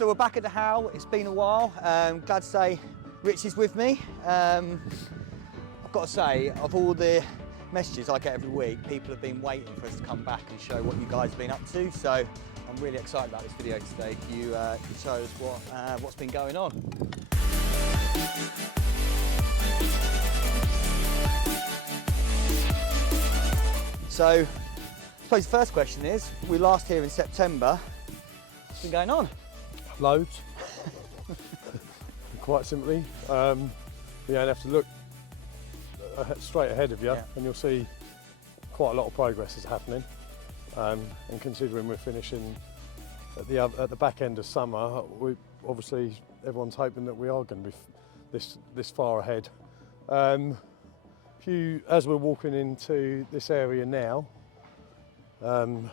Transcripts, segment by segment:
So we're back at the Howl. It's been a while. Glad to say Rich is with me. I've got to say, of all the messages I get every week, people have been waiting for us to come back and show what you guys have been up to. So I'm really excited about this video today. You can show us what's been going on. So I suppose the first question is, we last here in September. What's been going on? Loads. Quite simply. You only have to look straight ahead of you, yeah, and you'll see quite a lot of progress is happening. And considering we're finishing at the back end of summer, obviously everyone's hoping that we are going to be this far ahead. As we're walking into this area now, if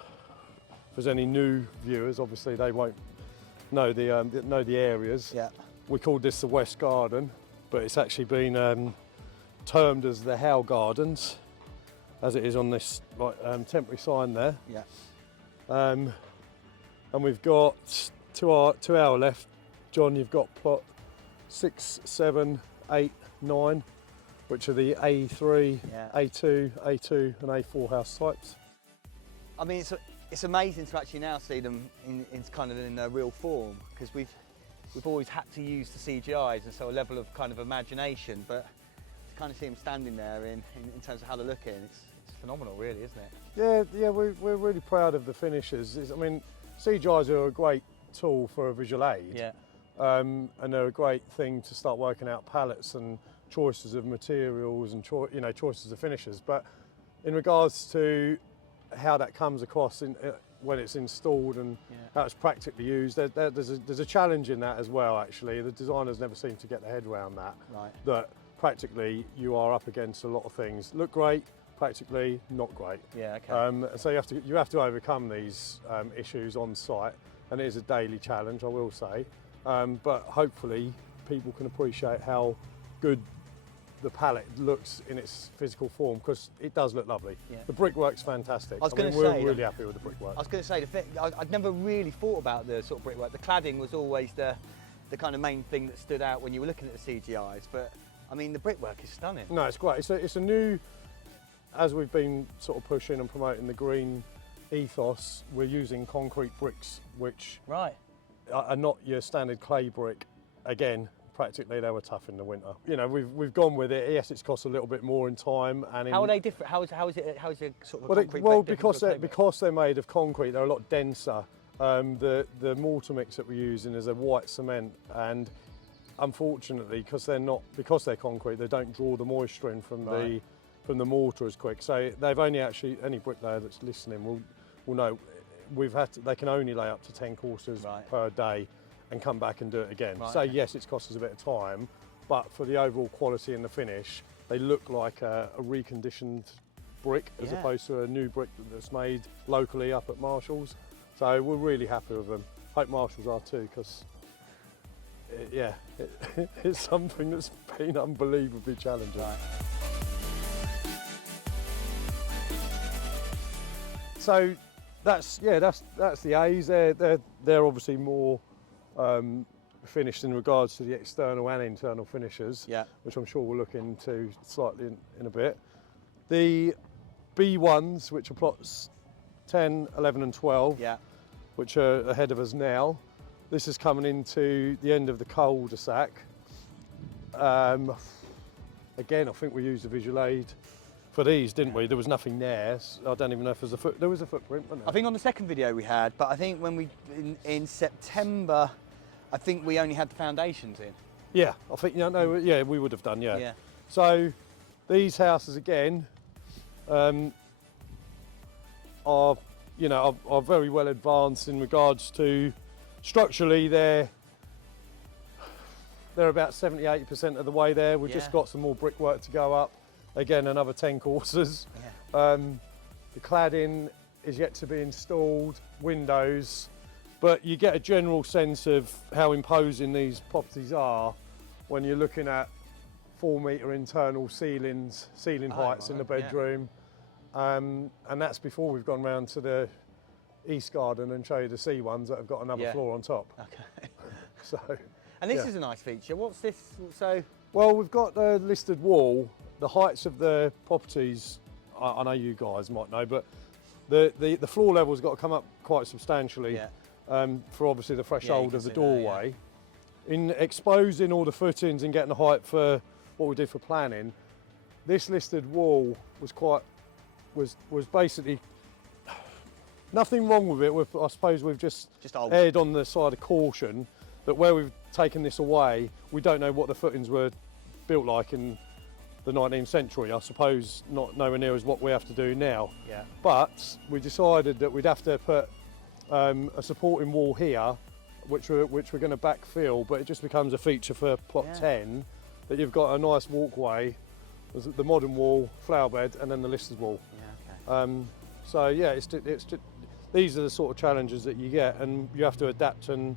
there's any new viewers, obviously they won't know the areas. Yeah. We called this the West Garden, but it's actually been termed as the Howl Gardens, as it is on this temporary sign there. Yeah. And we've got to our left, John, you've got plot 6, 7, 8, 9, which are the A3, yeah, A2, A2 and A4 house types. I mean, it's amazing to actually now see them in kind of in their real form, because we've always had to use the CGIs, and so a level of kind of imagination, but to kind of see them standing there in terms of how they're looking, it's phenomenal, really, isn't it? Yeah, we're really proud of the finishes. I mean, CGIs are a great tool for a visual aid, yeah, and they're a great thing to start working out palettes and choices of materials and choices of finishes. But in regards to how that comes across when it's installed and, yeah, how it's practically used, there's a challenge in that as well. Actually, the designers never seem to get their head around that. Right. That practically you are up against a lot of things. Look great, practically not great. Yeah. Okay. So you have to overcome these issues on site, and it is a daily challenge, I will say. But hopefully people can appreciate how good the palette looks in its physical form, because it does look lovely. Yeah. The brickwork's fantastic. We're really happy with the brickwork. I was going to say, I'd never really thought about the sort of brickwork. The cladding was always the kind of main thing that stood out when you were looking at the CGIs, but I mean, the brickwork is stunning. No, it's great. It's a new, as we've been sort of pushing and promoting the green ethos, we're using concrete bricks, which are not your standard clay brick. Again, practically they were tough in the winter. You know, we've gone with it. Yes, it's cost a little bit more in time. And how are they different? How is it sort of concrete? Well, because they're made of concrete, they're a lot denser. The mortar mix that we're using is a white cement, and unfortunately, because they're concrete, they don't draw the moisture in from the mortar as quick. So they've only actually, any bricklayer that's listening will know, they can only lay up to 10 courses per day and come back and do it again. So yes, it's cost us a bit of time, but for the overall quality and the finish, they look like a reconditioned brick as opposed to a new brick that's made locally up at Marshall's. So we're really happy with them. Hope Marshall's are too, because it's something that's been unbelievably challenging. So that's the A's. They're obviously more finished in regards to the external and internal finishes, which I'm sure we'll look into slightly in a bit. The B1s, which are plots 10, 11 and 12, which are ahead of us now. This is coming into the end of the cul-de-sac. Again, I think we used a visual aid for these, didn't we? There was nothing there. So I don't even know if there was a footprint, wasn't there? I think on the second video we had, but I think when in September, I think we only had the foundations in. Yeah, I think we would have done. Yeah. So these houses again are very well advanced in regards to structurally. They're about 70-80% of the way there. We've just got some more brickwork to go up. Again, another 10 courses. Yeah. The cladding is yet to be installed. Windows. But you get a general sense of how imposing these properties are when you're looking at 4-metre internal ceiling heights in the bedroom. And that's before we've gone round to the East Garden and show you the C ones that have got another floor on top. Okay. So, And this is a nice feature. What's this? So, well, we've got the listed wall. The heights of the properties, I know you guys might know, but the floor level's got to come up quite substantially for obviously the threshold of the doorway. In exposing all the footings and getting the height for what we did for planning, this listed wall was basically nothing wrong with it. I suppose we've just erred on the side of caution that where we've taken this away, we don't know what the footings were built like in the 19th century. I suppose nowhere near as what we have to do now. Yeah. But we decided that we'd have to put a supporting wall here, which we're going to backfill, but it just becomes a feature for plot 10 that you've got a nice walkway, the modern wall, flower bed, and then the listed wall. Yeah, okay. So yeah, these are the sort of challenges that you get, and you have to adapt and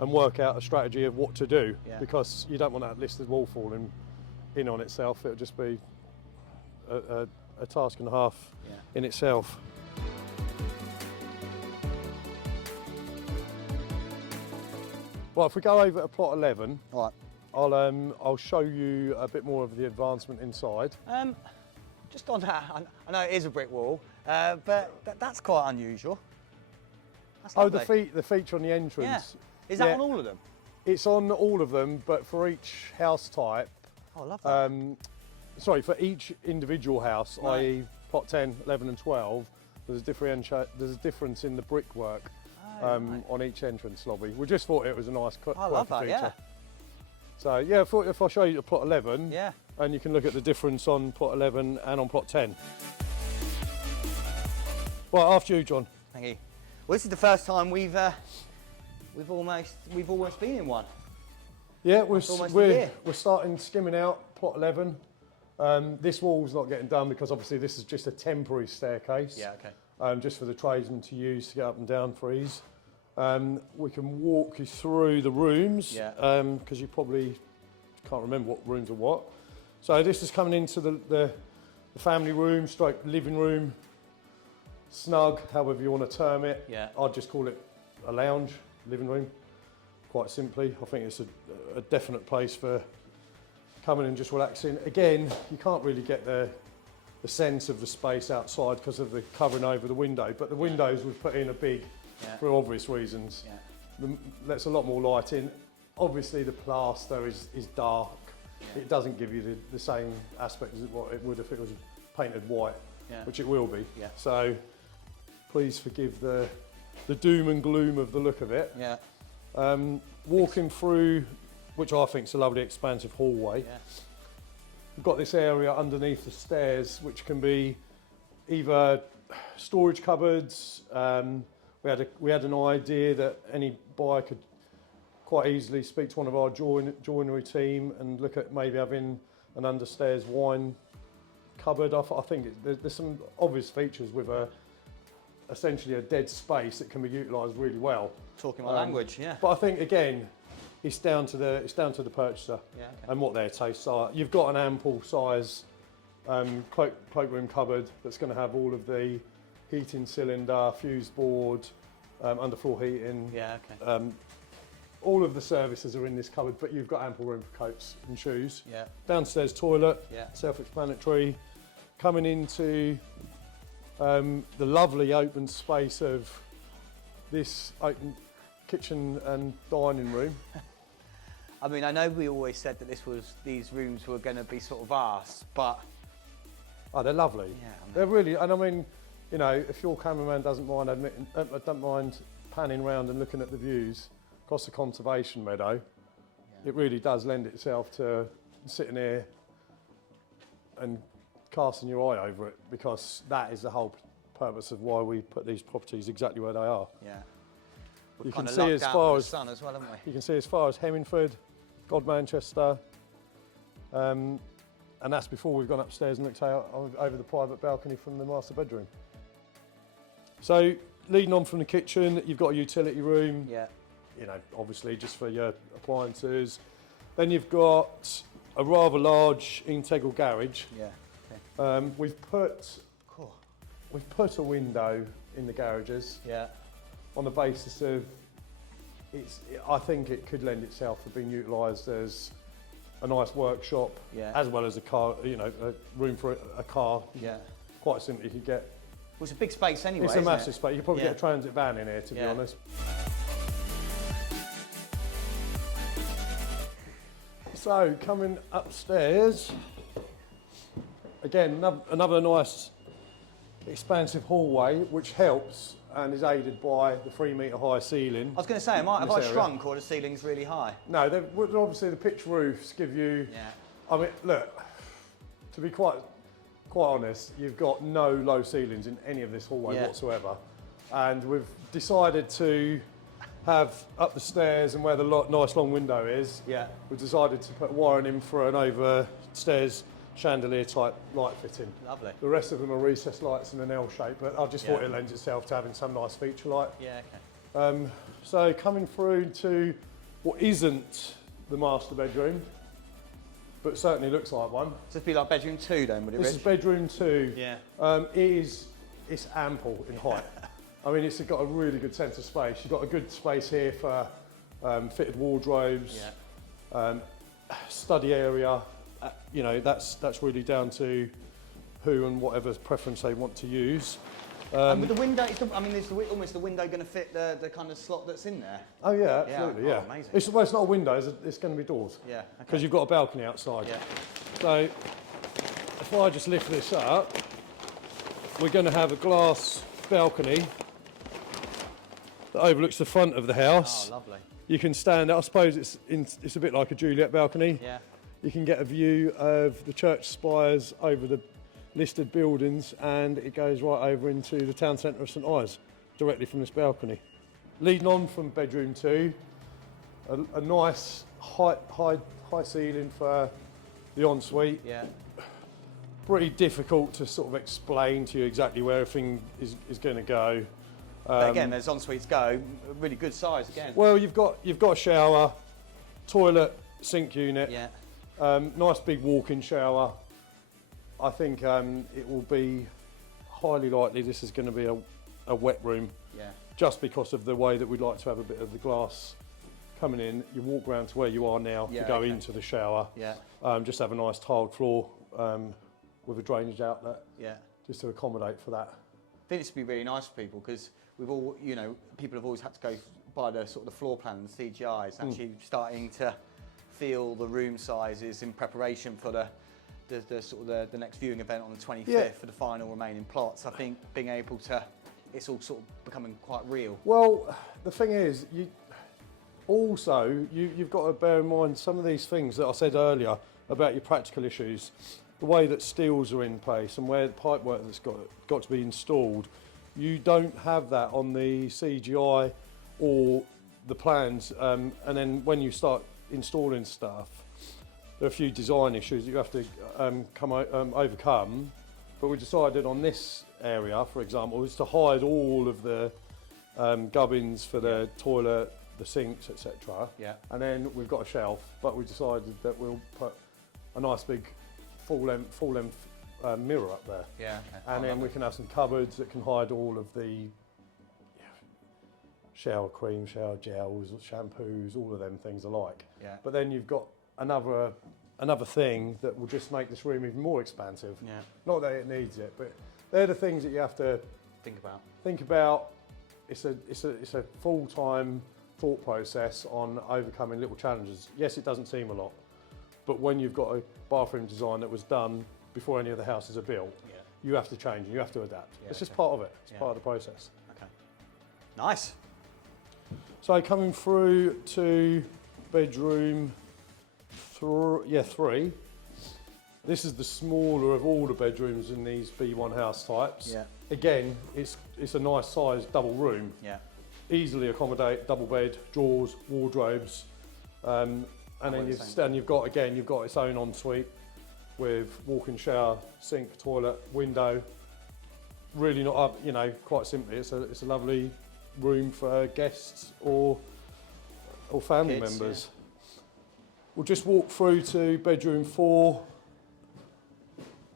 work out a strategy of what to do, because you don't want that listed wall falling in on itself. It'll just be a task and a half in itself. Well, if we go over to plot 11, right. I'll show you a bit more of the advancement inside. Just on that, I know it is a brick wall, but that's quite unusual. That's lovely. The feature on the entrance. Yeah. Is that on all of them? It's on all of them, but for each house type. Oh, I love that. Sorry, for each individual house, i.e. plot 10, 11 and 12, there's a difference in the brickwork on each entrance lobby. We just thought it was a nice I love that, feature. yeah. So yeah, if I show you plot 11, yeah, and you can look at the difference on plot 11 and on plot 10. Well, after you, John. Thank you. Well, this is the first time we've almost been in one. Yeah, we're starting skimming out plot 11. This wall's not getting done because obviously this is just a temporary staircase. Yeah, okay. Just for the tradesmen to use to get up and down for ease. We can walk you through the rooms, because you probably can't remember what rooms are what. So this is coming into the family room, stroke living room, snug, however you want to term it. Yeah. I'd just call it a lounge, living room, quite simply. I think it's a definite place for coming and just relaxing. Again, you can't really get the sense of the space outside because of the covering over the window, but the windows we've put in are big. For obvious reasons. Lets a lot more light in. Obviously the plaster is dark. It doesn't give you the same aspect as what it would if it was painted white, which it will be. So please forgive the doom and gloom of the look of it. Walking through, which I think is a lovely expansive hallway. We've got this area underneath the stairs which can be either storage cupboards. We had an idea that any buyer could quite easily speak to one of our joinery team and look at maybe having an understairs wine cupboard. I think there's some obvious features with essentially a dead space that can be utilised really well. Talking my language, yeah. But I think again, it's down to the purchaser and what their tastes are. You've got an ample size cloakroom cupboard that's going to have all of the heating cylinder, fuse board, underfloor heating. All of the services are in this cupboard, but you've got ample room for coats and shoes. Downstairs toilet, self-explanatory. Coming into the lovely open space of this open kitchen and dining room. I mean, I know we always said that these rooms were going to be sort of vast, but they're lovely. Yeah, I mean, they're really, and I mean, you know, if your cameraman doesn't mind panning around and looking at the views across the conservation meadow, it really does lend itself to sitting here and casting your eye over it, because that is the whole purpose of why we put these properties exactly where they are. You can see as far as sun as well, haven't we? You can see as far as Hemmingford, Godmanchester, and that's before we've gone upstairs and looked out over the private balcony from the master bedroom. So leading on from the kitchen, you've got a utility room. You know, obviously just for your appliances. Then you've got a rather large integral garage. We've put a window in the garages. On the basis of I think it could lend itself to being utilised as a nice workshop, as well as a car, you know, a room for a car. Yeah. Quite simply, you could get. Well, it's a big space anyway. It's a massive space. You could probably Yeah. get a transit van in here, to be honest. So, coming upstairs, again, another nice expansive hallway, which helps and is aided by the 3 metre high ceiling. I was going to say, have I shrunk or the ceiling's really high? No, obviously the pitch roofs give you. Yeah. I mean, look, to be quite honest, you've got no low ceilings in any of this hallway whatsoever, and we've decided to have up the stairs and where the nice long window is. Yeah. We've decided to put wiring in for an overstairs chandelier type light fitting. Lovely. The rest of them are recessed lights in an L shape, but I just thought it lends itself to having some nice feature light. Yeah, okay. So coming through to what isn't the master bedroom, but certainly looks like one. So it'd be like bedroom 2 then, would it, Rich? This is bedroom 2. Yeah. It's ample in height. I mean, it's got a really good sense of space. You've got a good space here for fitted wardrobes, study area. You know, that's really down to who and whatever preference they want to use. And with the window, is almost the window going to fit the kind of slot that's in there? Oh yeah, absolutely, yeah. Oh, amazing. It's not a window, it's going to be doors. Yeah. Because you've got a balcony outside. Yeah. So if I just lift this up, we're going to have a glass balcony that overlooks the front of the house. Oh, lovely. You can stand. I suppose it's a bit like a Juliet balcony. Yeah. You can get a view of the church spires over the listed buildings, and it goes right over into the town centre of St Ives, directly from this balcony. Leading on from bedroom 2, a nice high ceiling for the ensuite. Yeah. Pretty difficult to sort of explain to you exactly where everything is going to go. But again, as ensuites go, really good size again. Well, you've got a shower, toilet, sink unit. Yeah. Nice big walk-in shower. I think it will be highly likely this is going to be a wet room. Yeah. Just because of the way that we'd like to have a bit of the glass coming in. You walk around to where you are now to go into the shower. Yeah. Just have a nice tiled floor with a drainage outlet. Yeah. Just to accommodate for that. I think this would be really nice for people because we've all, you know, people have always had to go by the sort of the floor plan and CGIs, actually starting to feel the room sizes in preparation for the next viewing event on the 25th for the final remaining plots. I think being able to, it's all sort of becoming quite real. Well, the thing is, you've got to bear in mind some of these things that I said earlier about your practical issues, the way that steels are in place and where the pipework that's got to be installed. You don't have that on the CGI or the plans, and then when you start installing stuff, there are a few design issues that you have to overcome. But we decided on this area, for example, is to hide all of the gubbins for the toilet, the sinks, etc. Yeah. And then we've got a shelf, but we decided that we'll put a nice big full length mirror up there. Yeah. Okay. And then we can have some cupboards that can hide all of the shower cream, shower gels, shampoos, all of them things alike. Yeah. But then you've got another thing that will just make this room even more expansive. Yeah. Not that it needs it, but they're the things that you have to think about. It's a full-time thought process on overcoming little challenges. Yes, it doesn't seem a lot, but when you've got a bathroom design that was done before any of the houses are built, you have to change and you have to adapt. It's just part of it. It's part of the process. Okay. Nice. So coming through to bedroom 3. This is the smaller of all the bedrooms in these B1 house types. Yeah. Again, it's a nice sized double room. Yeah. Easily accommodate double bed, drawers, wardrobes, and then you've got its own ensuite with walk-in shower, sink, toilet, window. Really not up, quite simply, it's a lovely room for guests or family members. Yeah. We'll just walk through to bedroom 4.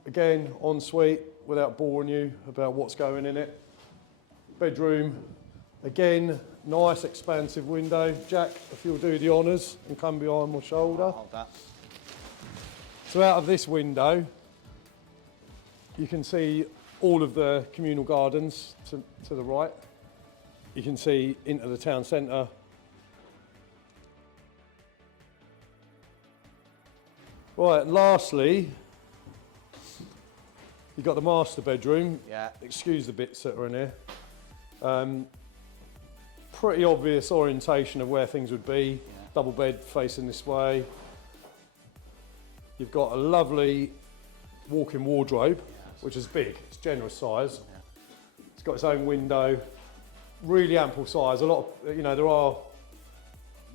Again, ensuite, without boring you about what's going in it. Bedroom Again, nice expansive window. Jack, if you'll do the honours and come behind my shoulder. I'll hold that. So out of this window, you can see all of the communal gardens to the right. You can see into the town centre. Right, and lastly, you've got the master bedroom. Yeah. Excuse the bits that are in here. Pretty obvious orientation of where things would be. Yeah. Double bed facing this way. You've got a lovely walk-in wardrobe, which is big. It's generous size. Yeah. It's got its own window. Really ample size. A lot of, there are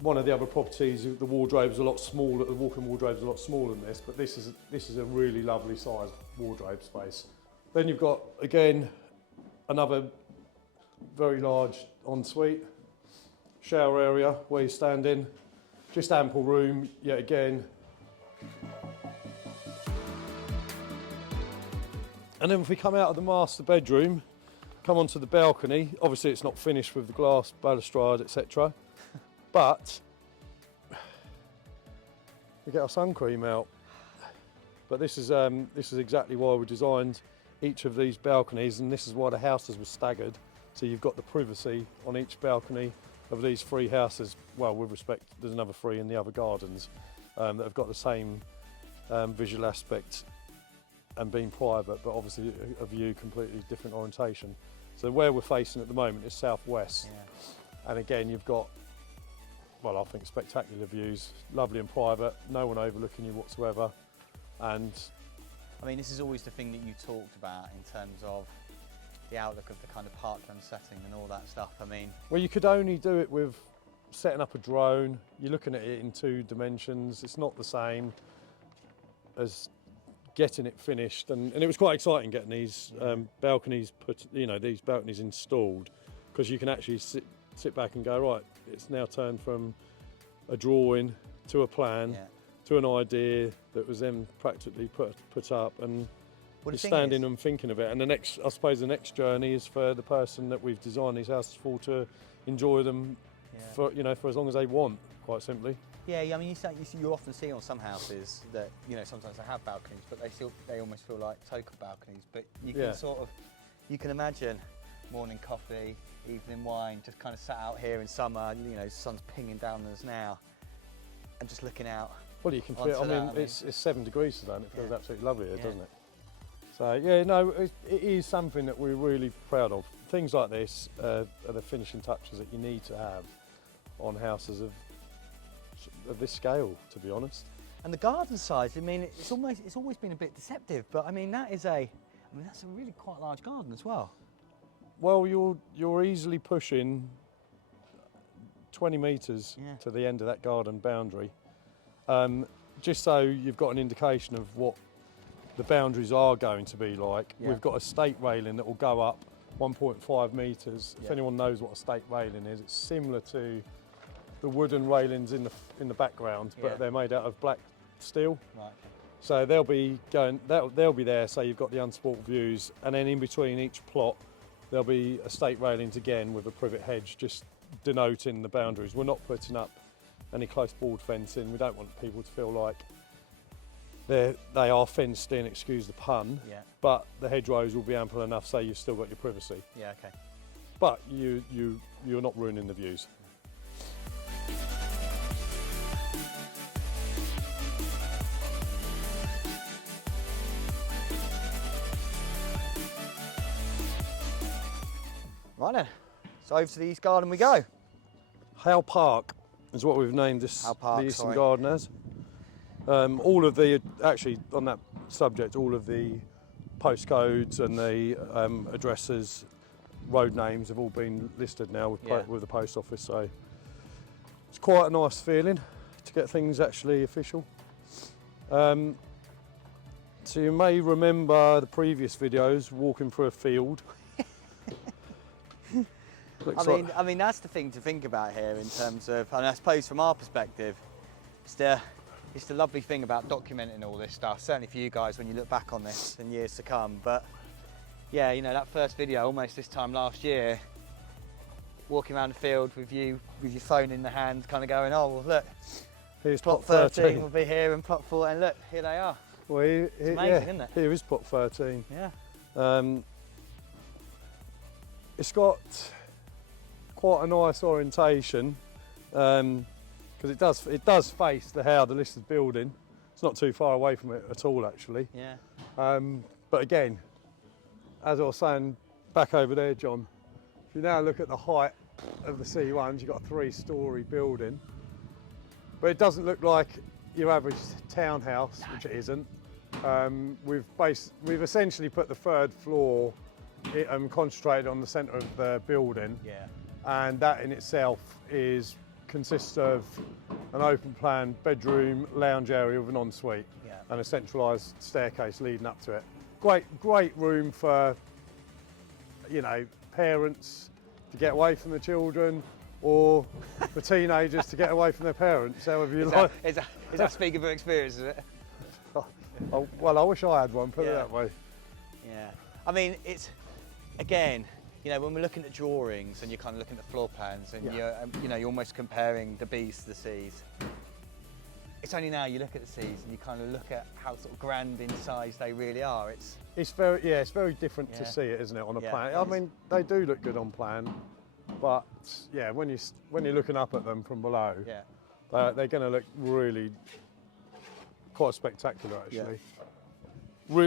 one of the other properties, the wardrobe's a lot smaller, the walk-in wardrobe's a lot smaller than this, but this is a really lovely sized wardrobe space. Then you've got, again, another very large ensuite, shower area where you stand in, just ample room, yet again. And then if we come out of the master bedroom, come onto the balcony, obviously it's not finished with the glass balustrade, etc. But we get our sun cream out. But this is exactly why we designed each of these balconies, and this is why the houses were staggered. So you've got the privacy on each balcony of these 3 houses. Well, with respect, there's another 3 in the other gardens that have got the same visual aspect and being private, but obviously a view completely different orientation. So where we're facing at the moment is southwest. Yeah. And again, you've got, well, I think spectacular views, lovely and private, no one overlooking you whatsoever. And I mean, this is always the thing that you talked about in terms of the outlook of the kind of parkland setting and all that stuff. I mean, well, you could only do it with setting up a drone. You're looking at it in 2 dimensions. It's not the same as getting it finished, and it was quite exciting getting these balconies these balconies installed, because you can actually sit back and go, right, it's now turned from a drawing to a plan, to an idea that was then practically put up, and you're standing and thinking of it. And I suppose the next journey is for the person that we've designed these houses for to enjoy them for as long as they want, quite simply. Yeah, I mean, you often see on some houses that, sometimes they have balconies, but they almost feel like token balconies. But you can you can imagine morning coffee, evening wine, just kind of sat out here in summer, the sun's pinging down on us now, and just looking out. Well, you can feel, it's 7 degrees today and it feels absolutely lovely here, doesn't it? So, yeah, no, it is something that we're really proud of. Things like this are the finishing touches that you need to have on houses of this scale, to be honest. And the garden size, I mean, it's always been a bit deceptive, but I mean, that's a really quite large garden as well. Well, you're easily pushing 20 metres to the end of that garden boundary. Just so you've got an indication of what the boundaries are going to be like. We've got a stake railing that will go up 1.5 metres. If anyone knows what a stake railing is, it's similar to the wooden railings in the background, but they're made out of black steel. Right. So they'll be there. So you've got the unsport views, and then in between each plot, there'll be a stake railings again with a privet hedge, just denoting the boundaries. We're not putting up any close board fencing. We don't want people to feel like they are fenced in, excuse the pun. Yeah. But the hedgerows will be ample enough, so you've still got your privacy. Yeah. Okay. But you're not ruining the views. Right then, so over to the East Garden we go. Howe Park is what we've named this, the Eastern Garden as. All of the, actually on that subject, all of the postcodes and the addresses, road names have all been listed now with the post office, so it's quite a nice feeling to get things actually official. So you may remember the previous videos, walking through a field. I mean, that's the thing to think about here in terms of, and I suppose from our perspective, it's the lovely thing about documenting all this stuff, certainly for you guys when you look back on this in years to come. But yeah, that first video, almost this time last year, walking around the field with you with your phone in the hand, kind of going, oh well, look, here's plot 13 will be here, and plot 14. Look, here they are. Well, it's amazing, isn't it? Here is plot 13. Yeah. It's got quite a nice orientation because it does face the listed building. It's not too far away from it at all, actually. Yeah. But again, as I was saying back over there, John, if you now look at the height of the C1s, you've got a 3-storey building, but it doesn't look like your average townhouse, which it isn't. We've essentially put the 3rd floor concentrated on the centre of the building, and that in itself consists of an open plan bedroom, lounge area with an ensuite, and a centralised staircase leading up to it. Great room for, you know, parents to get away from the children, or for teenagers to get away from their parents, however you like. Is that speaking of experience, is it? Oh, well, I wish I had one, put it that way. Yeah. I mean, it's, again, you know, when we're looking at drawings and you're kind of looking at the floor plans and you're almost comparing the B's to the C's. It's only now you look at the C's and you kind of look at how sort of grand in size they really are. It's very different to see it, isn't it, on a plan? I mean, they do look good on plan, but yeah, when you're looking up at them from below, they're going to look really quite spectacular, actually.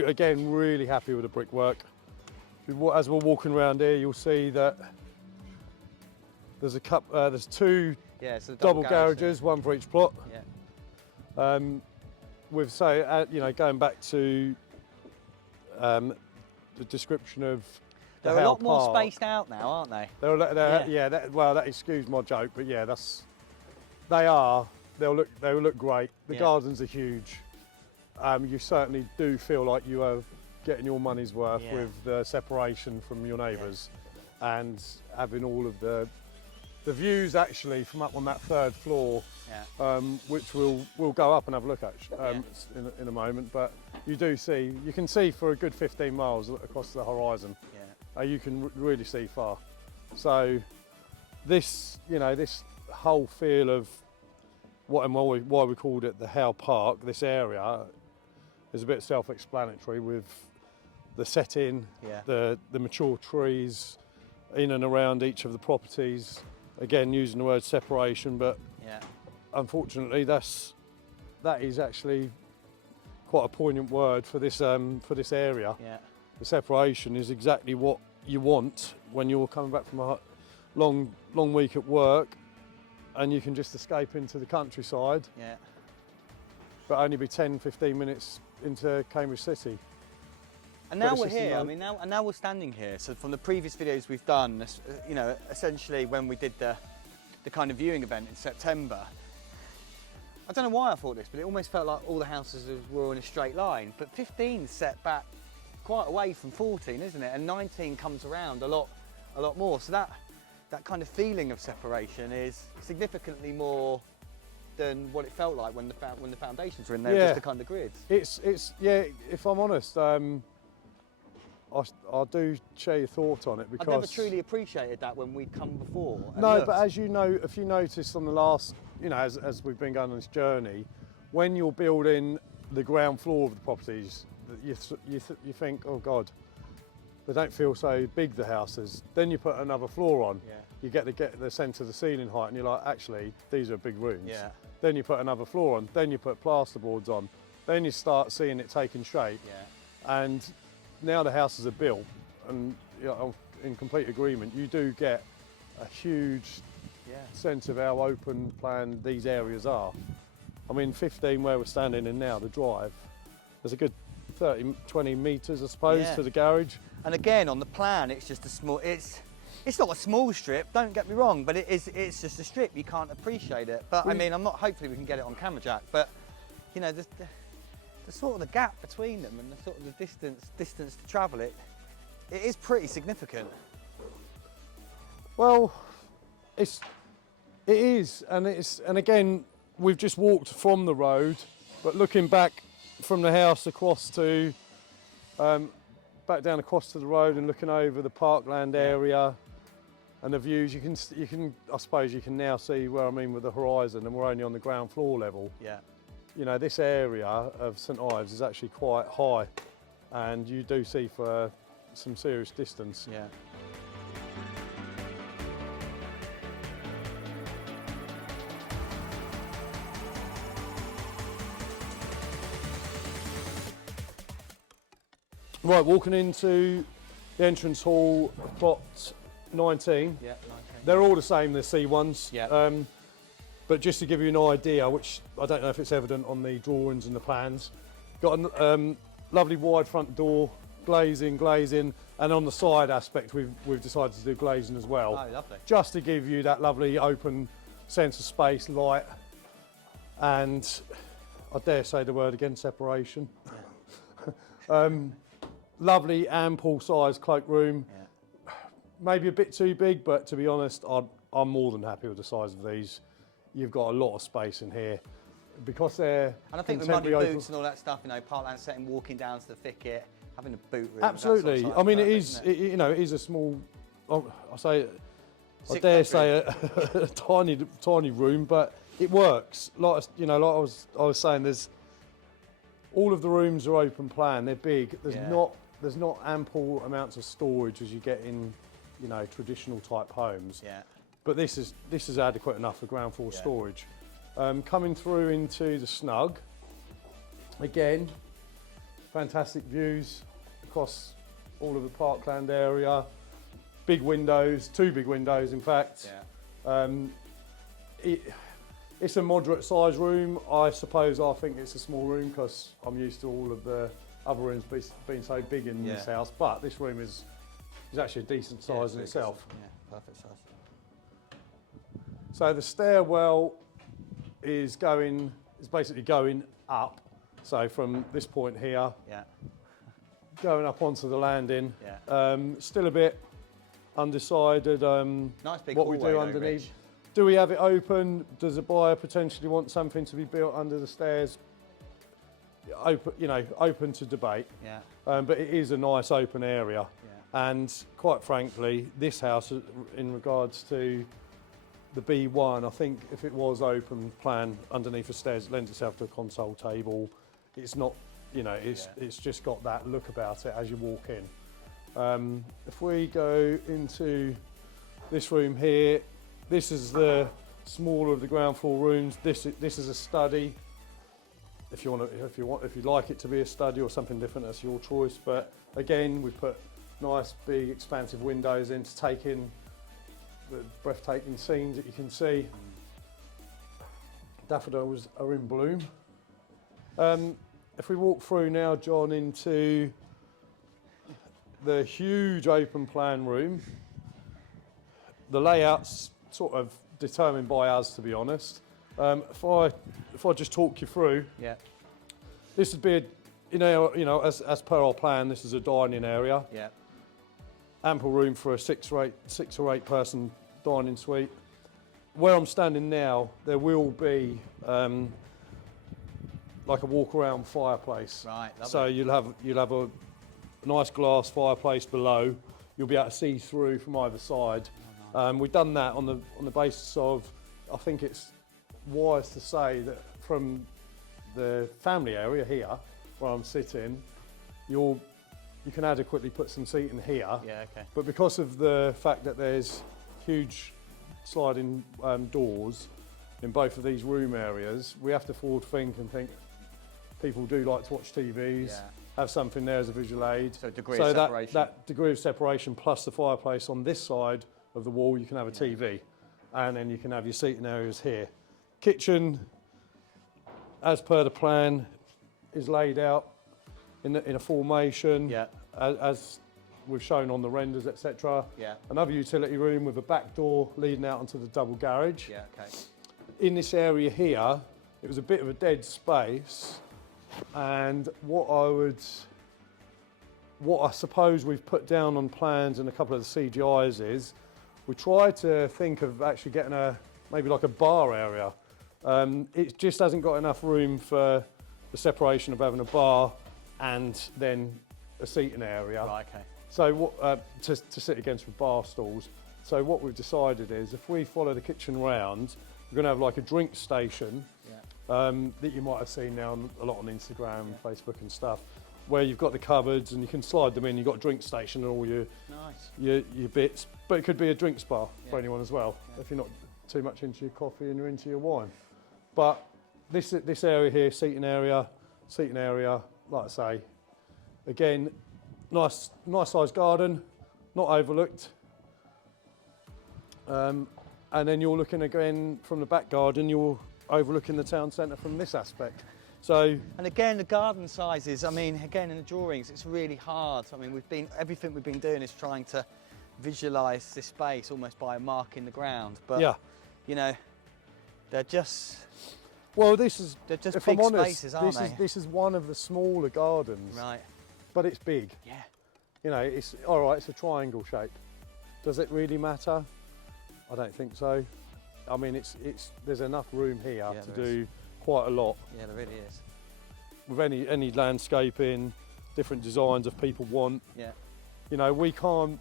Again, really happy with the brickwork. As we're walking around here, you'll see that there's there's 2 double garages, one for each plot. With going back to the description of they're a lot more spaced out now, aren't they? That excuse my joke, but yeah, they'll look great. The gardens are huge. You certainly do feel like you are getting your money's worth with the separation from your neighbours and having all of the views actually from up on that 3rd floor, which we'll go up and have a look at in a moment. But you can see for a good 15 miles across the horizon. You can really see far. So this whole feel of why we called it the Howe Park, this area, is a bit self-explanatory with the setting, the mature trees in and around each of the properties. Again, using the word separation, but unfortunately, that is actually quite a poignant word for this area. The separation is exactly what you want when you're coming back from a long week at work, and you can just escape into the countryside. But only be 10-15 minutes into Cambridge City. And now we're here. I mean, now we're standing here. So from the previous videos we've done, you know, essentially when we did the kind of viewing event in September, I don't know why I thought this, but it almost felt like all the houses were in a straight line. But 15 set back quite away from 14, isn't it? And 19 comes around a lot more. So that kind of feeling of separation is significantly more than what it felt like when the foundations were in there, just the kind of grids. It's if I'm honest, I do share your thoughts on it, because I've never truly appreciated that when we'd come before. No, but as you know, if you noticed on the last, you know, as we've been going on this journey, when you're building the ground floor of the properties, you think, oh God, they don't feel so big, the houses. Then you put another floor on, you get the sense of the ceiling height, and you're like, actually, these are big rooms. Then you put another floor on, then you put plasterboards on, then you start seeing it taking shape. And now the houses are built, and you know, in complete agreement, you do get a huge sense of how open plan these areas are. I mean, 15 where we're standing in now, the drive, there's a good 20 metres, I suppose, to the garage. And again, on the plan, it's just a small, it's not a small strip, don't get me wrong, but it's just a strip, you can't appreciate it. But I mean, hopefully we can get it on camera, Jack, but you know, the sort of the gap between them and the sort of the distance to travel, it is pretty significant. Well, it is, and again, we've just walked from the road, but looking back from the house across to, back down across to the road and looking over the parkland area, And the views, you can, I suppose you can now see where I mean with the horizon, and we're only on the ground floor level. Yeah. You know, this area of St Ives is actually quite high, and you do see for some serious distance. Yeah. Right, walking into the entrance hall, plot 19. Yeah, 19. They're all the same, the C1s. Yeah. But just to give you an idea, which I don't know if it's evident on the drawings and the plans, got a lovely wide front door, glazing, and on the side aspect we've decided to do glazing as well. Oh, lovely. Just to give you that lovely open sense of space, light, and I dare say the word again, separation. Yeah. Lovely ample size cloakroom. Yeah. Maybe a bit too big, but to be honest, I'm more than happy with the size of these. You've got a lot of space in here. Because they're and I think with muddy boots and all that stuff, you know, parkland setting, walking down to the thicket, having a boot room. Absolutely. I mean, perfect, you know, it is a small, I dare say a tiny room, but it works. Like, you know, like I was saying, there's all of the rooms are open plan. They're big. There's not ample amounts of storage as you get in, you know, traditional type homes. Yeah. But this is adequate enough for ground floor storage. Coming through into the snug, again, fantastic views across all of the parkland area. Big windows, 2 big windows in fact. Yeah. It's a moderate size room. I suppose I think it's a small room because I'm used to all of the other rooms being so big in this house, but this room is actually a decent size in itself. Yeah, perfect size. So the stairwell is basically going up. So from this point here, going up onto the landing. Yeah. Still a bit undecided nice big what we do underneath. Rich. Do we have it open? Does the buyer potentially want something to be built under the stairs? Open, you know, open to debate. Yeah. But it is a nice open area. Yeah. And quite frankly, this house, in regards to the B1, I think if it was open plan underneath the stairs, it lends itself to a console table. It's not, you know, it's just got that look about it as you walk in. If we go into this room here, this is the smaller of the ground floor rooms. This is a study. If you'd like it to be a study or something different, that's your choice. But again, we put nice, big, expansive windows in to take in the breathtaking scenes that you can see. Daffodils are in bloom. If we walk through now, John, into the huge open plan room, the layout's sort of determined by us, to be honest. If I just talk you through, this would be, as per our plan, this is a dining area. Yeah. Ample room for a six or eight person dining suite. Where I'm standing now, there will be like a walk-around fireplace. Right. Lovely. So you'll have a nice glass fireplace below. You'll be able to see through from either side. Oh, nice. We've done that on the basis of, I think it's wise to say that from the family area here, where I'm sitting, you can adequately put some seating here. Yeah, okay. But because of the fact that there's huge sliding doors in both of these room areas, we have to forward think and think people do like to watch TVs, have something there as a visual aid. So degree of separation. That degree of separation plus the fireplace on this side of the wall, you can have a TV. And then you can have your seating areas here. Kitchen, as per the plan, is laid out in a formation, as we've shown on the renders, etc. Yeah. Another utility room with a back door leading out onto the double garage. Yeah, okay. In this area here, it was a bit of a dead space, and what I suppose we've put down on plans and a couple of the CGIs is, we tried to think of actually getting maybe like a bar area. It just hasn't got enough room for the separation of having a bar and then a seating area. Right, okay. So to sit against with bar stools. So what we've decided is if we follow the kitchen round, we're going to have like a drink station that you might have seen now a lot on Instagram, Facebook and stuff, where you've got the cupboards and you can slide them in. You've got a drink station and all your bits, but it could be a drinks bar for anyone as well, if you're not too much into your coffee and you're into your wine. But this area here, seating area, like I say, again, nice sized garden, not overlooked. And then you're looking again from the back garden, you're overlooking the town centre from this aspect. So, and again, the garden sizes, I mean, again, in the drawings, it's really hard. I mean, everything we've been doing is trying to visualise this space almost by a mark in the ground. But, you know, they're just... Well, they're just if big I'm honest, spaces, aren't they? This is one of the smaller gardens. Right. But it's big. Yeah. You know, it's all right, it's a triangle shape. Does it really matter? I don't think so. I mean, there's enough room here to do quite a lot. Yeah, there really is. With any landscaping, different designs if people want. Yeah. You know, we can't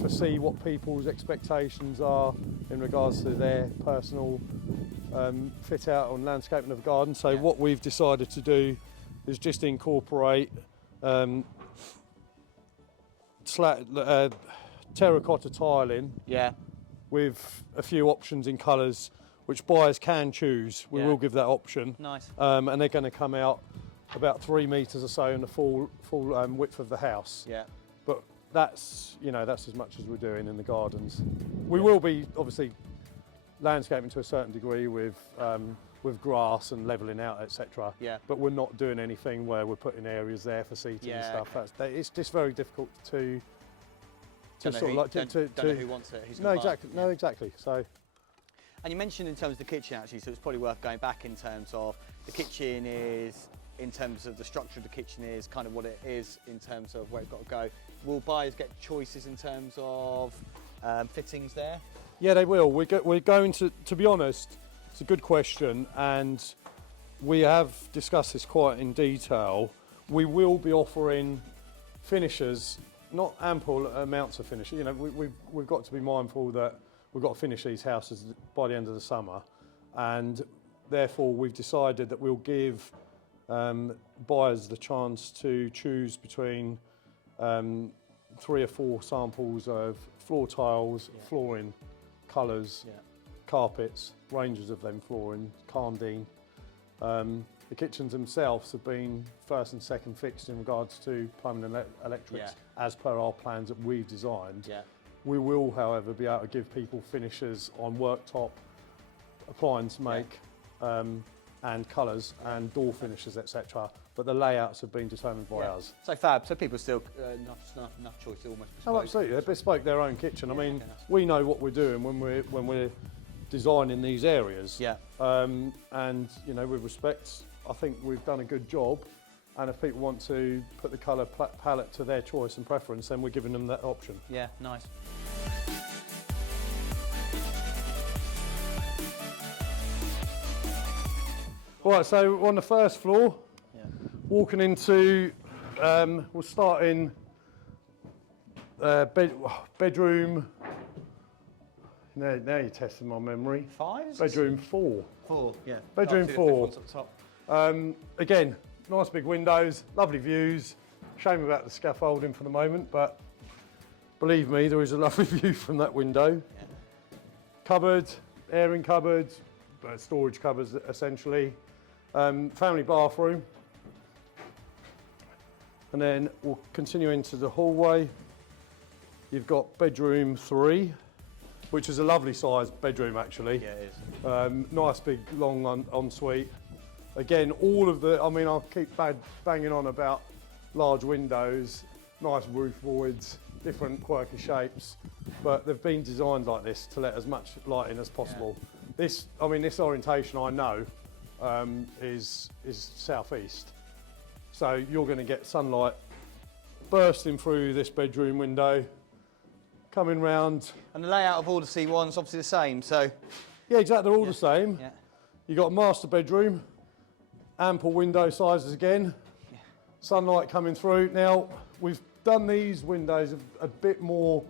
foresee what people's expectations are in regards to their personal fit out on landscaping of a garden. So what we've decided to do is just incorporate terracotta tiling. Yeah. With a few options in colours, which buyers can choose. We will give that option. Nice. And they're going to come out about 3 metres or so in the full width of the house. Yeah. But that's as much as we're doing in the gardens. We will be obviously landscaping to a certain degree with grass and levelling out, etc. Yeah. But we're not doing anything where we're putting areas there for seating and stuff. Okay. It's just very difficult to. Don't know who wants it. Who's No, exactly. No, exactly. So. And you mentioned in terms of the kitchen actually, so it's probably worth going back in terms of the kitchen is, in terms of the structure of the kitchen is kind of what it is in terms of where it's got to go. Will buyers get choices in terms of fittings there? Yeah, they will. We're going to be honest, it's a good question, and we have discussed this quite in detail. We will be offering finishers, not ample amounts of finish. You know, we've got to be mindful that we've got to finish these houses by the end of the summer, and therefore we've decided that we'll give buyers the chance to choose between 3 or 4 samples of floor tiles, flooring, colours, carpets, ranges of them flooring, Carndine. The kitchens themselves have been first and second fixed in regards to plumbing and electrics as per our plans that we've designed. Yeah. We will, however, be able to give people finishers on worktop, appliance make, and colours and door finishes, etc. But the layouts have been determined by us. So fab. So people still enough choice to almost bespoke. Oh, absolutely. They bespoke their own kitchen. I mean, we know what we're doing when we're designing these areas. Yeah. And you know, with respect, I think we've done a good job. And if people want to put the colour palette to their choice and preference, then we're giving them that option. Yeah, nice. Right, so we're on the first floor, walking into, we'll start in bedroom, now you're testing my memory. 5? Bedroom 4. 4, yeah. Bedroom 4. Top. Again, nice big windows, lovely views. Shame about the scaffolding for the moment, but believe me, there is a lovely view from that window. Yeah. Cupboard, airing cupboards, storage cupboards essentially. Family bathroom. And then we'll continue into the hallway. You've got bedroom 3, which is a lovely sized bedroom actually. Yeah, it is. Nice big long ensuite. Again, all of the, I mean, I'll keep banging on about large windows, nice roof voids, different quirky shapes, but they've been designed like this to let as much light in as possible. Yeah. This orientation I know is southeast. So you're going to get sunlight bursting through this bedroom window, coming round. And the layout of all the C1s is obviously the same, so... Yeah, exactly, they're all the same. Yeah. You've got a master bedroom, ample window sizes again, sunlight coming through. Now, we've done these windows a bit more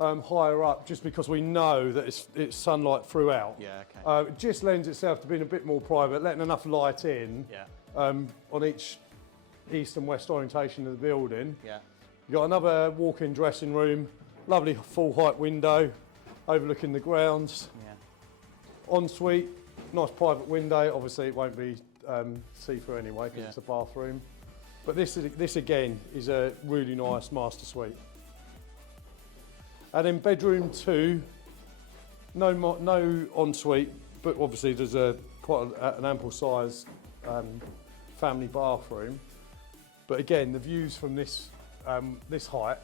higher up, just because we know that it's sunlight throughout. Yeah, okay. It just lends itself to being a bit more private, letting enough light in on each east and west orientation of the building. Yeah. You've got another walk-in dressing room, lovely full height window overlooking the grounds. Yeah. Ensuite, nice private window. Obviously it won't be see-through anyway because it's a bathroom. But this again is a really nice master suite. And then bedroom 2, no ensuite, but obviously there's quite an ample size family bathroom. But again, the views from this height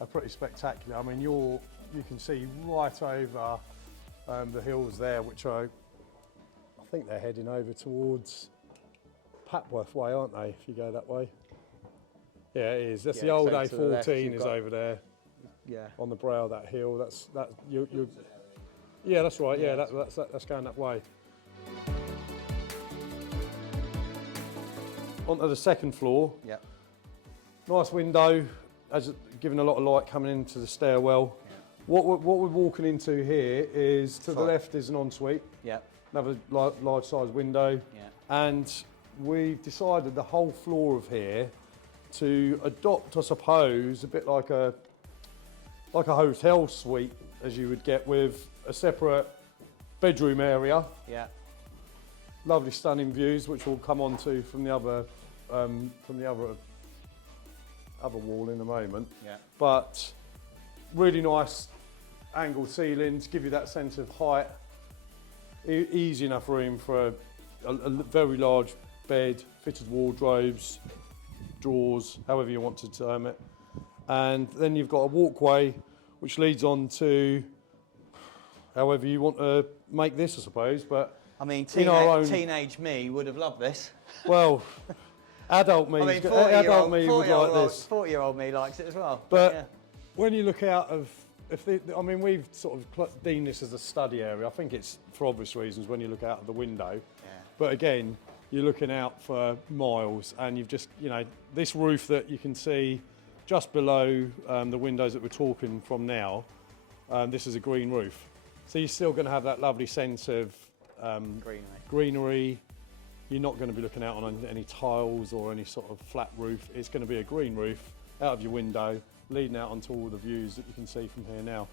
are pretty spectacular. I mean, you can see right over the hills there, which I think they're heading over towards Papworth Way, aren't they? If you go that way. Yeah, it is. That's the old A14 is over there. Yeah. On the brow of that hill. Yeah, that's right. Yeah, that's going that way. Onto the second floor. Yep. Nice window, giving a lot of light coming into the stairwell. Yeah. What we're walking into here is to the left is an ensuite. Yep. Another large size window. Yeah. And we've decided the whole floor of here to adopt, I suppose, a bit like a hotel suite, as you would get, with a separate bedroom area. Yeah. Lovely stunning views, which we'll come on to from the other wall in a moment. Yeah. But really nice angled ceilings, give you that sense of height. Easy enough room for a very large bed, fitted wardrobes, drawers, however you want to term it. And then you've got a walkway which leads on to however you want to make this, I suppose. But I mean, teenage me would have loved this. Well, adult me, would like this. 40-year-old me likes it as well. But when you look out of, I mean, we've sort of deemed this as a study area. I think it's for obvious reasons when you look out of the window. Yeah. But again, you're looking out for miles, and you've just, this roof that you can see just below the windows that we're talking from now, this is a green roof. So you're still going to have that lovely sense of greenery. You're not going to be looking out on any tiles or any sort of flat roof. It's going to be a green roof out of your window, leading out onto all the views that you can see from here now.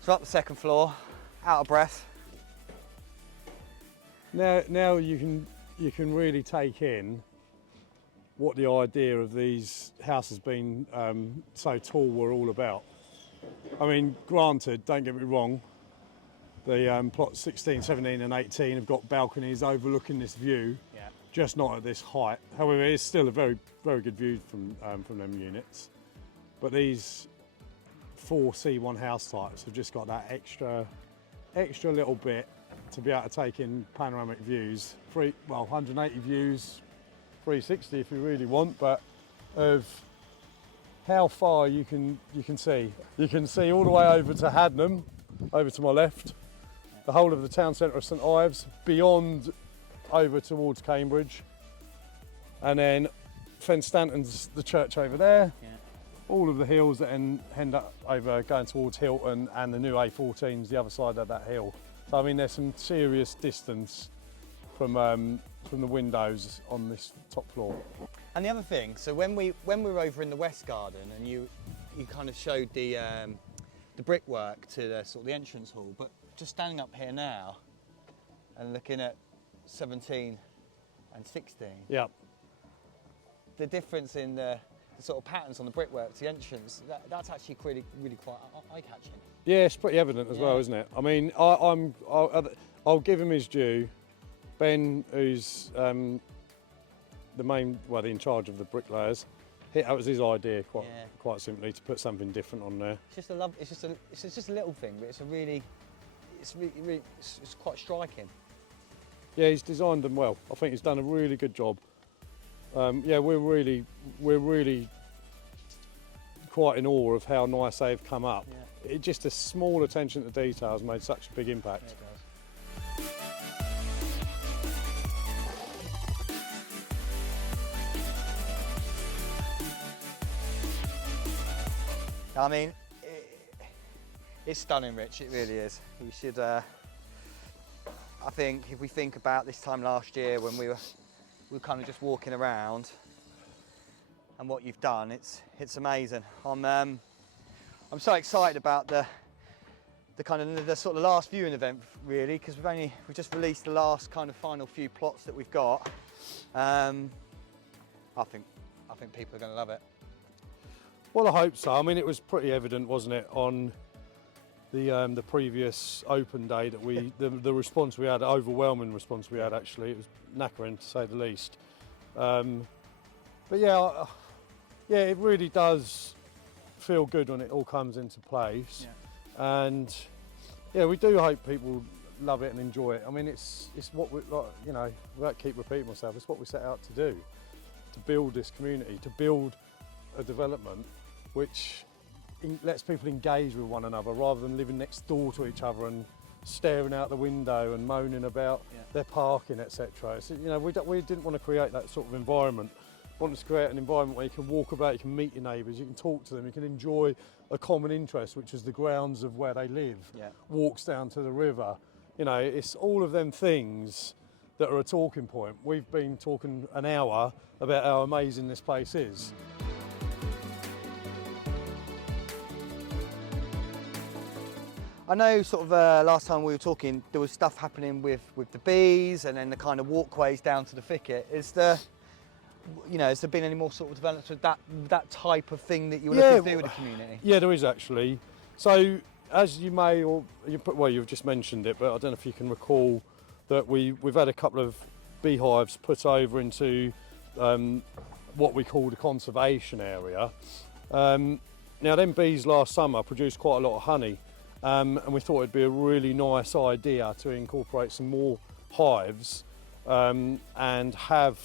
So up the second floor, out of breath. Now you can really take in what the idea of these houses being so tall were all about. I mean, granted, don't get me wrong, the plots 16, 17 and 18 have got balconies overlooking this view, just not at this height. However, it's still a very, very good view from them units. But these 4 C1 house types have just got that extra little bit to be able to take in panoramic views. 180 views, 360 if you really want, but of how far you can see. You can see all the way over to Hadnam, over to my left, the whole of the town centre of St Ives, beyond over towards Cambridge, and then Fenstanton's the church over there. Yeah. All of the hills that end up over going towards Hilton, and the new A14's the other side of that hill. So I mean, there's some serious distance from the windows on this top floor. And the other thing, so when we were over in the West Garden, and you kind of showed the brickwork to the sort of the entrance hall, but just standing up here now and looking at 17 and 16. Yeah. The difference in the sort of patterns on the brickwork to the entrance, that's actually really quite eye-catching. Yeah, it's pretty evident as well, isn't it? I mean, I'll give him his due. Ben, who's the in charge of the bricklayers, that was his idea, quite simply, to put something different on there. It's just a little thing, but it's quite striking. Yeah, he's designed them well. I think he's done a really good job. Yeah, we're really quite in awe of how nice they've come up. Yeah. Just a small attention to detail has made such a big impact. Yeah, it does. I mean, it's stunning, Rich, it really is. We should, I think if we think about this time last year when we were kind of just walking around and what you've done, it's amazing. I'm so excited about the sort of last viewing event, really, because we've just released the last kind of final few plots that we've got. I think people are going to love it. Well, I hope so. I mean, it was pretty evident, wasn't it, on the previous open day that the response we had, the overwhelming response we had, actually, it was knackering to say the least. But yeah, it really does feel good when it all comes into place. Yeah. And yeah, we do hope people love it and enjoy it. I mean, it's what we, like, you know, without keep repeating myself, it's what we set out to do, to build this community, to build a development which lets people engage with one another rather than living next door to each other and staring out the window and moaning about their parking, etc. So, you know, we didn't want to create that sort of environment. We wanted to create an environment where you can walk about, you can meet your neighbours, you can talk to them, you can enjoy a common interest, which is the grounds of where they live, walks down to the river. You know, it's all of them things that are a talking point. We've been talking an hour about how amazing this place is. I know sort of last time we were talking, there was stuff happening with the bees and then the kind of walkways down to the thicket. Has there been any more sort of developments with that type of thing that you were looking to do with the community? Yeah, there is actually. So as you may, you've just mentioned it, but I don't know if you can recall that we've had a couple of beehives put over into what we call the conservation area. Now them bees last summer produced quite a lot of honey. And we thought it'd be a really nice idea to incorporate some more hives and have,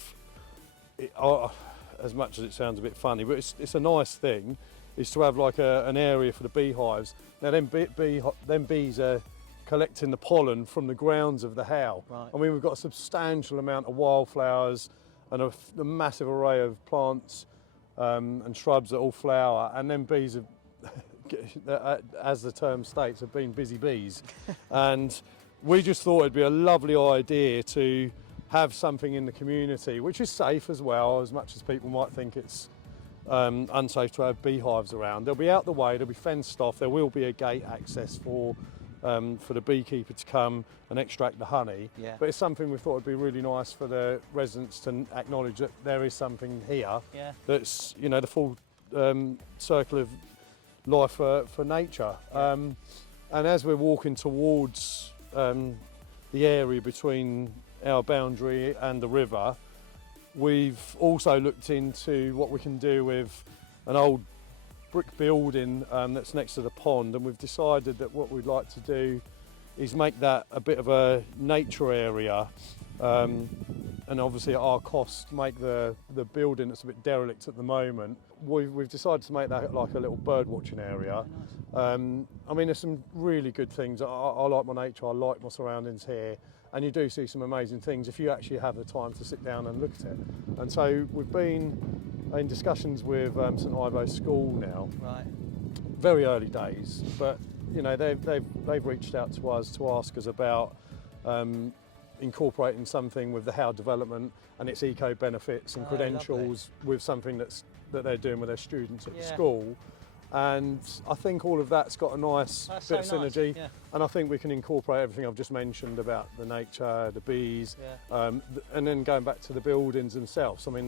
as much as it sounds a bit funny, but it's a nice thing, is to have like an area for the beehives. Now them bees are collecting the pollen from the grounds of the how. Right. I mean, we've got a substantial amount of wildflowers and a massive array of plants and shrubs that all flower, and them bees have as the term states, have been busy bees. And we just thought it'd be a lovely idea to have something in the community which is safe as well, as much as people might think it's unsafe to have beehives around. They'll be out the way, they'll be fenced off, there will be a gate access for the beekeeper to come and extract the honey. Yeah. But it's something we thought would be really nice for the residents to acknowledge that there is something here that's, you know, the full circle of life for nature. And as we're walking towards the area between our boundary and the river, we've also looked into what we can do with an old brick building that's next to the pond, and we've decided that what we'd like to do is make that a bit of a nature area, and obviously at our cost make the building that's a bit derelict at the moment, we've decided to make that like a little bird watching area. I mean, there's some really good things. I like my nature, I like my surroundings here, and you do see some amazing things if you actually have the time to sit down and look at it. And so we've been in discussions with St Ivo's school now. Right. Very early days, but you know, they've reached out to us to ask us about incorporating something with the how development and its eco benefits and credentials with something that they're doing with their students at the school. And I think all of that's got a nice bit of synergy, and I think we can incorporate everything I've just mentioned about the nature, the bees, and then going back to the buildings themselves. I mean,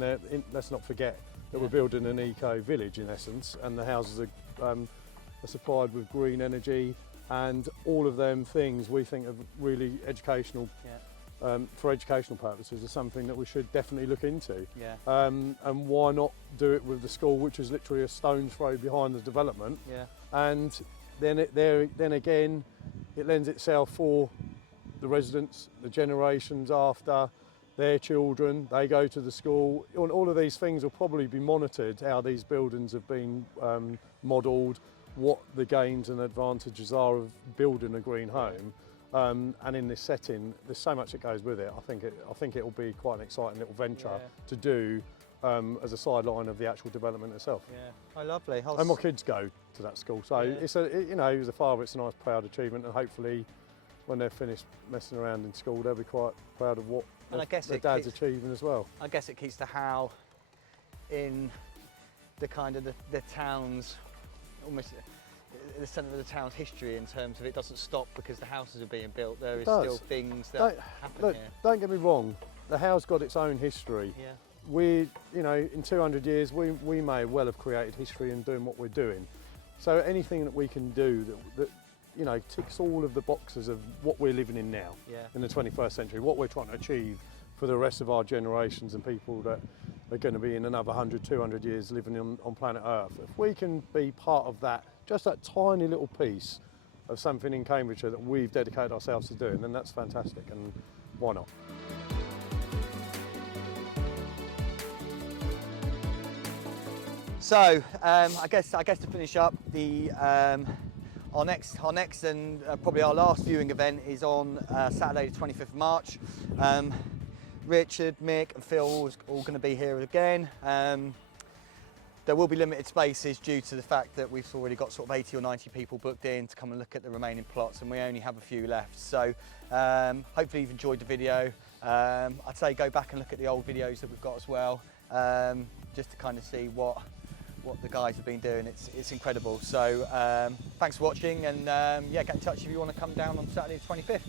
let's not forget that we're building an eco village in essence, and the houses are supplied with green energy, and all of them things we think are really educational. For educational purposes, is something that we should definitely look into. And why not do it with the school, which is literally a stone's throw behind the development? And then again, it lends itself for the residents, the generations after, their children, they go to the school. All of these things will probably be monitored, how these buildings have been modelled, what the gains and advantages are of building a green home. And in this setting, there's so much that goes with it. I think it will be quite an exciting little venture to do as a sideline of the actual development itself. Yeah, oh, lovely. And my kids go to that school, so Yeah. it's as a father, it's a nice, proud achievement, and hopefully, when they're finished messing around in school, they'll be quite proud of what their dad's achieving as well. I guess it keeps the how in the kind of the town's, almost the centre of the town's history, in terms of it doesn't stop because the houses are being built. There is still things that happen here. Don't get me wrong, the house got its own history. Yeah. We, in 200 years, we may well have created history in doing what we're doing. So anything that we can do that ticks all of the boxes of what we're living in now, in the 21st century, what we're trying to achieve for the rest of our generations and people that are going to be in another 100, 200 years living on planet Earth. If we can be part of that, just that tiny little piece of something in Cambridgeshire that we've dedicated ourselves to doing, then that's fantastic, and why not? So I guess to finish up, our next and probably our last viewing event is on Saturday the 25th of March. Richard, Mick and Phil are all going to be here again. There will be limited spaces due to the fact that we've already got sort of 80 or 90 people booked in to come and look at the remaining plots, and we only have a few left. So hopefully you've enjoyed the video. I'd say go back and look at the old videos that we've got as well, just to kind of see what the guys have been doing. It's incredible. So thanks for watching, and yeah, get in touch if you want to come down on Saturday the 25th.